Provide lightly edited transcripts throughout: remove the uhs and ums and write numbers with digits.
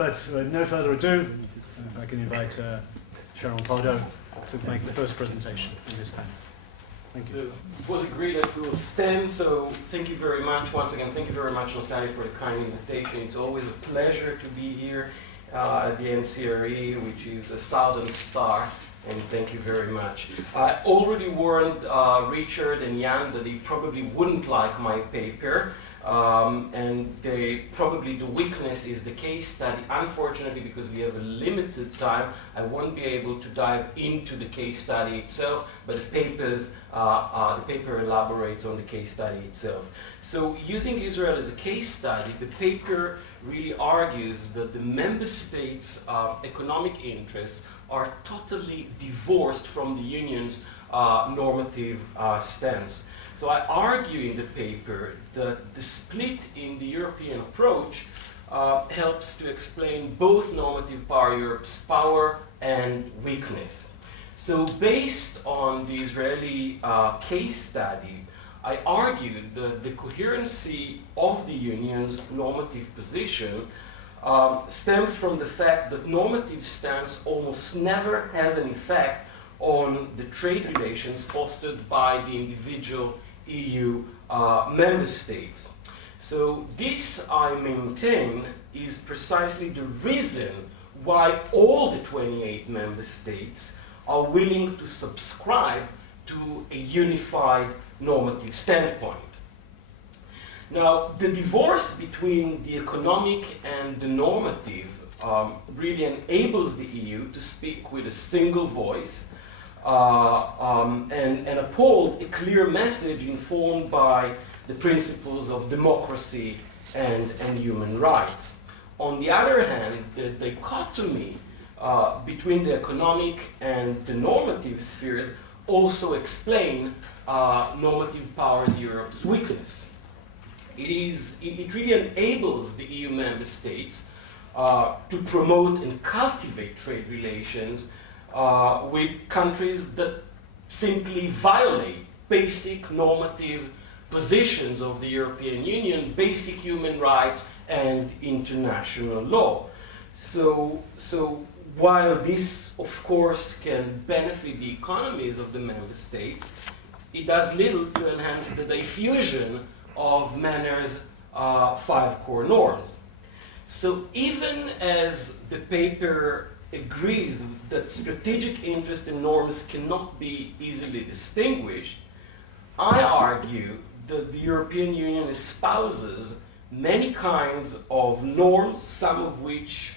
But no further ado, if I can invite Sharon Pardo to make the first presentation in this panel. Thank you. It was agreed that we will stand, so thank you very much. Once again, thank you very much, Natalie, for the kind invitation. It's always a pleasure to be here at the NCRE, which is a Southern Star, and thank you very much. I already warned Richard and Jan that they probably wouldn't like my paper, and probably the weakness is the case study. Unfortunately, because we have a limited time, I won't be able to dive into the case study itself, but the paper elaborates on the case study itself. So using Israel as a case study, the paper really argues that the member states' economic interests are totally divorced from the union's normative stance. So I argue in the paper that the split in the European approach helps to explain both normative power Europe's power and weakness. So based on the Israeli case study, I argued that the coherency of the union's normative position stems from the fact that normative stance almost never has an effect on the trade relations fostered by the individual EU member states. So this, I maintain, is precisely the reason why all the 28 member states are willing to subscribe to a unified normative standpoint. Now, the divorce between the economic and the normative really enables the EU to speak with a single voice and uphold a clear message informed by the principles of democracy and human rights. On the other hand, the dichotomy between the economic and the normative spheres also explain normative powers Europe's weakness. It really enables the EU member states to promote and cultivate trade relations with countries that simply violate basic normative positions of the European Union, basic human rights, and international law. So while this, of course, can benefit the economies of the member states, it does little to enhance the diffusion of Manner's 5 core norms. So even as the paper agrees that strategic interest and norms cannot be easily distinguished, I argue that the European Union espouses many kinds of norms, some of which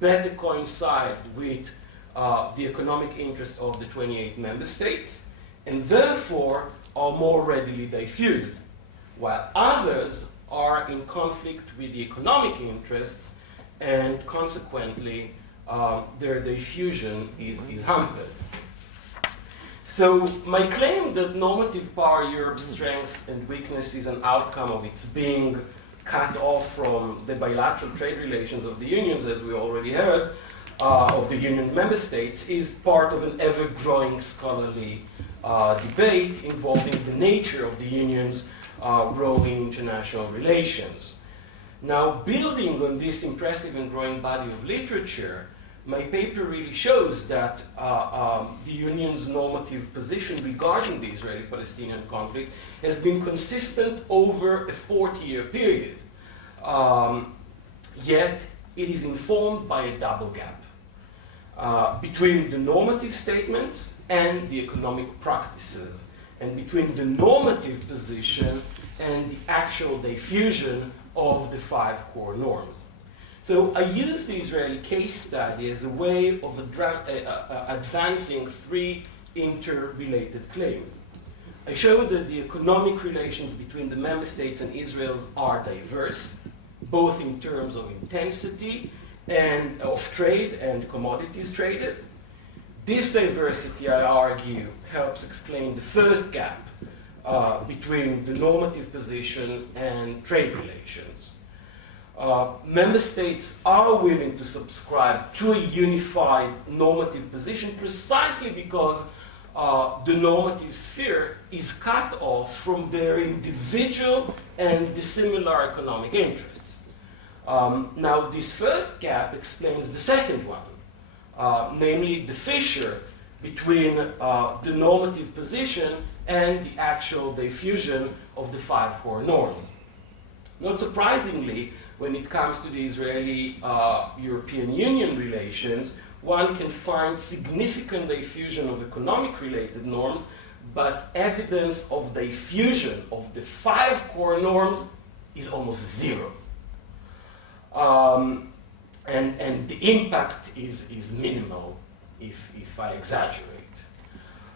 better coincide with the economic interest of the 28 member states, and therefore are more readily diffused, while others are in conflict with the economic interests, and consequently their diffusion is hampered. So my claim that normative power Europe's strength and weakness is an outcome of its being cut off from the bilateral trade relations of the unions, as we already heard, of the union member states, is part of an ever-growing scholarly debate involving the nature of the union's role in international relations. Now, building on this impressive and growing body of literature, my paper really shows that the union's normative position regarding the Israeli-Palestinian conflict has been consistent over a 40-year period. Yet, it is informed by a double gap between the normative statements and the economic practices, and between the normative position and the actual diffusion of the 5 core norms. So I use the Israeli case study as a way of advancing 3 interrelated claims. I show that the economic relations between the member states and Israel are diverse, both in terms of intensity and of trade and commodities traded. This diversity, I argue, helps explain the first gap between the normative position and trade relations. Member states are willing to subscribe to a unified normative position precisely because the normative sphere is cut off from their individual and dissimilar economic interests. Now, this first gap explains the second one, namely the fissure between the normative position and the actual diffusion of the 5 core norms. Not surprisingly, when it comes to the Israeli-European Union relations, one can find significant diffusion of economic-related norms, but evidence of diffusion of the 5 core norms is almost zero. And the impact is minimal, if I exaggerate.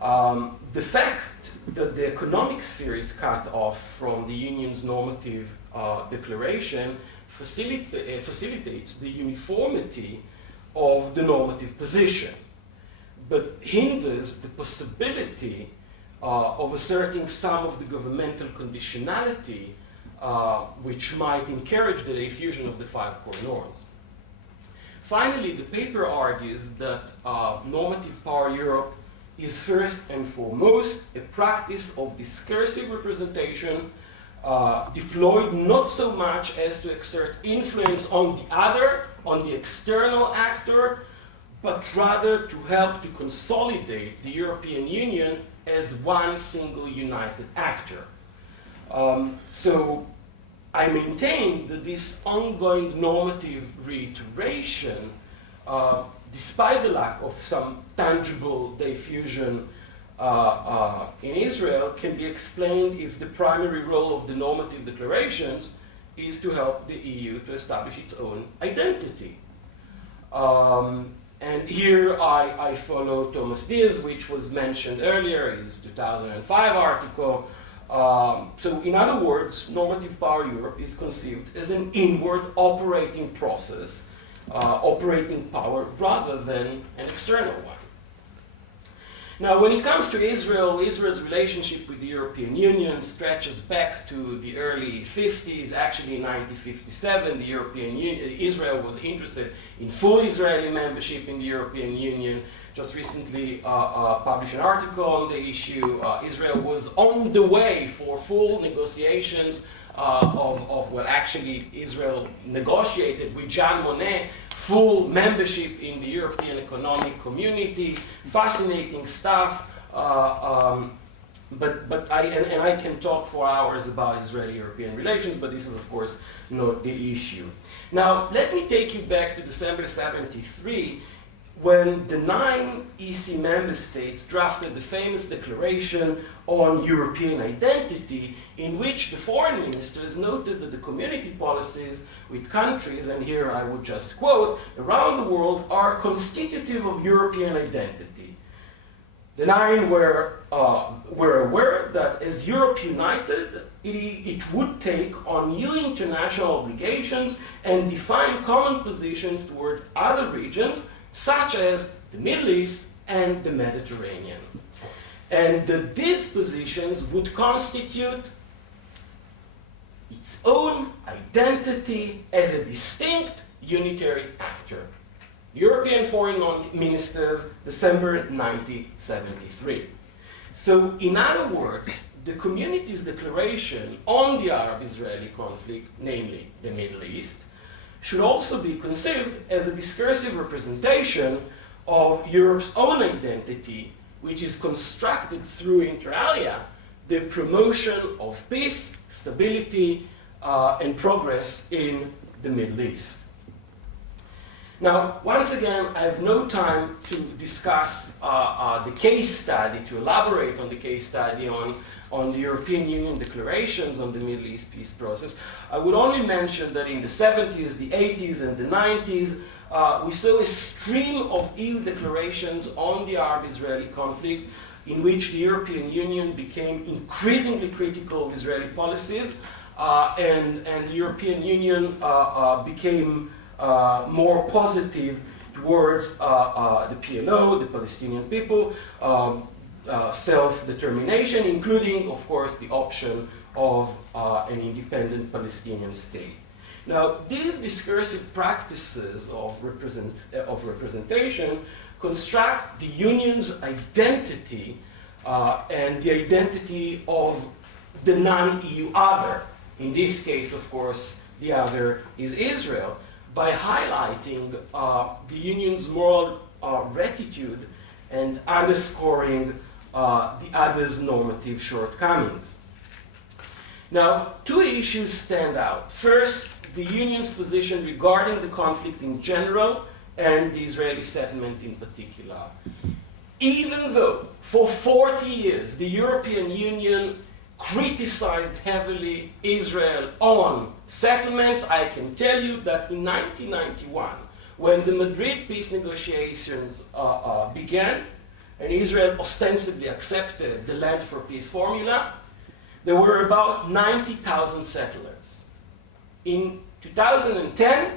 The fact that the economic sphere is cut off from the Union's normative declaration facilitates the uniformity of the normative position, but hinders the possibility of asserting some of the governmental conditionality which might encourage the diffusion of the 5 core norms. Finally, the paper argues that normative power Europe is first and foremost a practice of discursive representation deployed not so much as to exert influence on the other, on the external actor, but rather to help to consolidate the European Union as one single united actor. So I maintain that this ongoing normative reiteration, despite the lack of some tangible diffusion in Israel, can be explained if the primary role of the normative declarations is to help the EU to establish its own identity. And here I follow Thomas Diaz, which was mentioned earlier, his 2005 article. So in other words, normative power Europe is conceived as an inward operating process, operating power rather than an external one. Now, when it comes to Israel, Israel's relationship with the European Union stretches back to the early 50s. Actually, in 1957, the European Union, Israel was interested in full Israeli membership in the European Union. Just recently published an article on the issue. Israel was on the way for full negotiations well, actually, Israel negotiated with Jean Monnet full membership in the European Economic Community. Fascinating stuff. But I can talk for hours about Israeli-European relations, but this is, of course, not the issue. Now, let me take you back to December 73, when the 9 EC member states drafted the famous declaration on European identity, in which the foreign ministers noted that the community policies with countries, and here I would just quote, around the world are constitutive of European identity. The 9 were aware that as Europe united, it would take on new international obligations and define common positions towards other regions, such as the Middle East and the Mediterranean. And that these positions would constitute its own identity as a distinct unitary actor. European Foreign Ministers, December 1973. So, in other words, the community's declaration on the Arab-Israeli conflict, namely the Middle East, should also be considered as a discursive representation of Europe's own identity, which is constructed through, inter alia, the promotion of peace, stability, and progress in the Middle East. Now, once again, I have no time to discuss the case study, to elaborate on the case study on the European Union declarations on the Middle East peace process. I would only mention that in the 70s, the 80s, and the 90s, we saw a stream of EU declarations on the Arab-Israeli conflict in which the European Union became increasingly critical of Israeli policies, and the European Union became more positive towards the PLO, the Palestinian people, self-determination, including, of course, the option of an independent Palestinian state. Now, these discursive practices of representation construct the Union's identity and the identity of the non-EU other. In this case, of course, the other is Israel, by highlighting the Union's moral rectitude and underscoring the other's normative shortcomings. Now, two issues stand out. First, the Union's position regarding the conflict in general and the Israeli settlement in particular. Even though for 40 years the European Union criticized heavily Israel on settlements, I can tell you that in 1991, when the Madrid peace negotiations began, and Israel ostensibly accepted the land for peace formula, there were about 90,000 settlers. In 2010,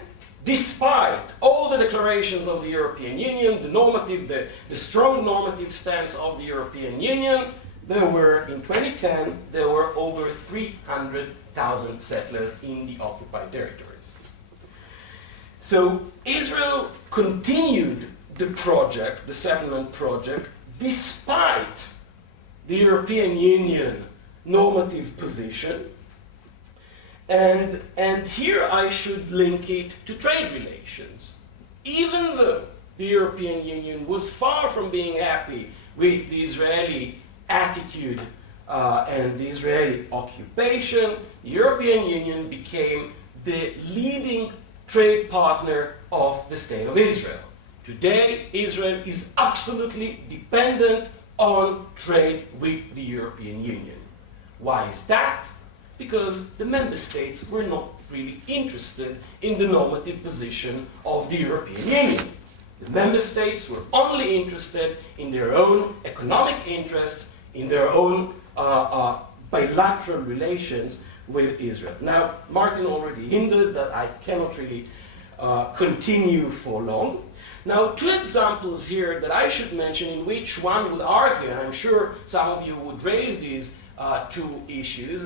despite all the declarations of the European Union, the strong normative stance of the European Union, in 2010, there were over 300,000 settlers in the occupied territories. So Israel continued the project, the settlement project, despite the European Union normative position. And here I should link it to trade relations. Even though the European Union was far from being happy with the Israeli attitude and the Israeli occupation, the European Union became the leading trade partner of the State of Israel. Today, Israel is absolutely dependent on trade with the European Union. Why is that? Because the member states were not really interested in the normative position of the European Union. The member states were only interested in their own economic interests, in their own bilateral relations with Israel. Now, Martin already hinted that I cannot really continue for long. Now, two examples here that I should mention in which one would argue, and I'm sure some of you would raise these two issues,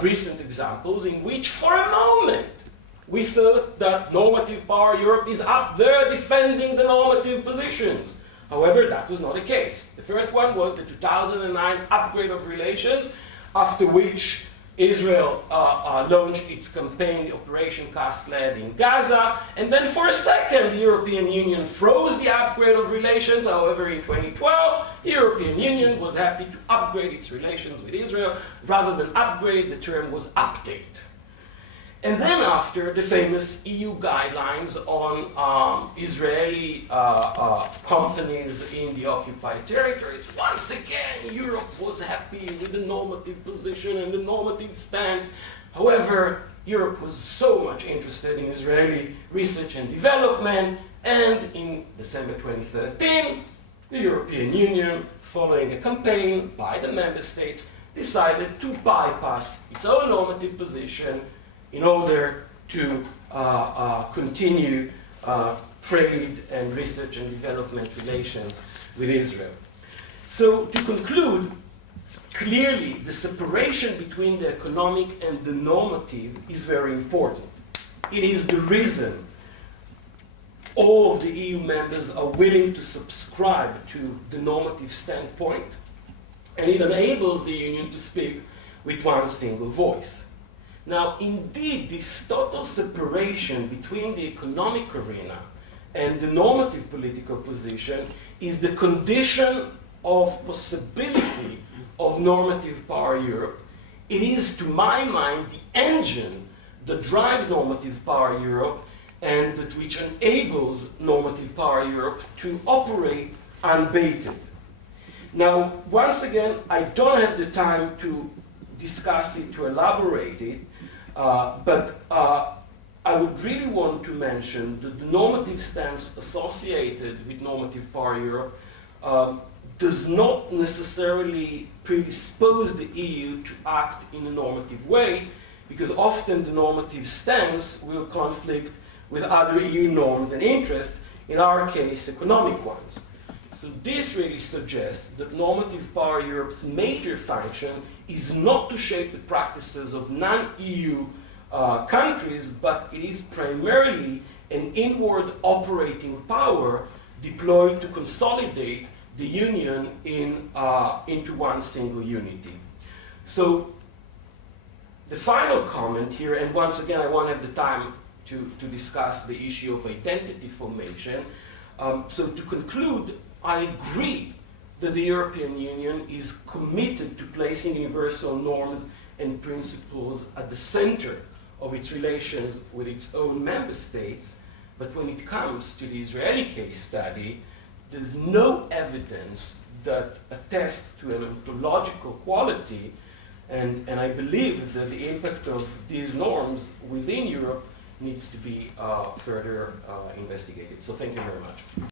recent examples in which for a moment we thought that normative power Europe is up there defending the normative positions. However, that was not the case. The first one was the 2009 upgrade of relations, after which Israel launched its campaign, Operation Cast Lead in Gaza, and then for a second the European Union froze the upgrade of relations. However, in 2012, the European Union was happy to upgrade its relations with Israel. Rather than upgrade, the term was update. And then after the famous EU guidelines on Israeli companies in the occupied territories, once again Europe was happy with the normative position and the normative stance. However, Europe was so much interested in Israeli research and development, and in December 2013, the European Union, following a campaign by the member states, decided to bypass its own normative position in order to continue trade and research and development relations with Israel. So to conclude, clearly the separation between the economic and the normative is very important. It is the reason all of the EU members are willing to subscribe to the normative standpoint, and it enables the Union to speak with one single voice. Now, indeed, this total separation between the economic arena and the normative political position is the condition of possibility of normative power Europe. It is, to my mind, the engine that drives normative power Europe and that which enables normative power Europe to operate unbaited. Now, once again, I don't have the time to discuss it, to elaborate it, but I would really want to mention that the normative stance associated with normative power Europe does not necessarily predispose the EU to act in a normative way, because often the normative stance will conflict with other EU norms and interests, in our case, economic ones. So this really suggests that normative power Europe's major function is not to shape the practices of non-EU countries, but it is primarily an inward operating power deployed to consolidate the Union into one single unity. So The final comment here, and once again, I won't have the time to discuss the issue of identity formation. So to conclude, I agree that the European Union is committed to placing universal norms and principles at the center of its relations with its own member states. But when it comes to the Israeli case study, there's no evidence that attests to an ontological quality, and I believe that the impact of these norms within Europe needs to be further investigated. So thank you very much.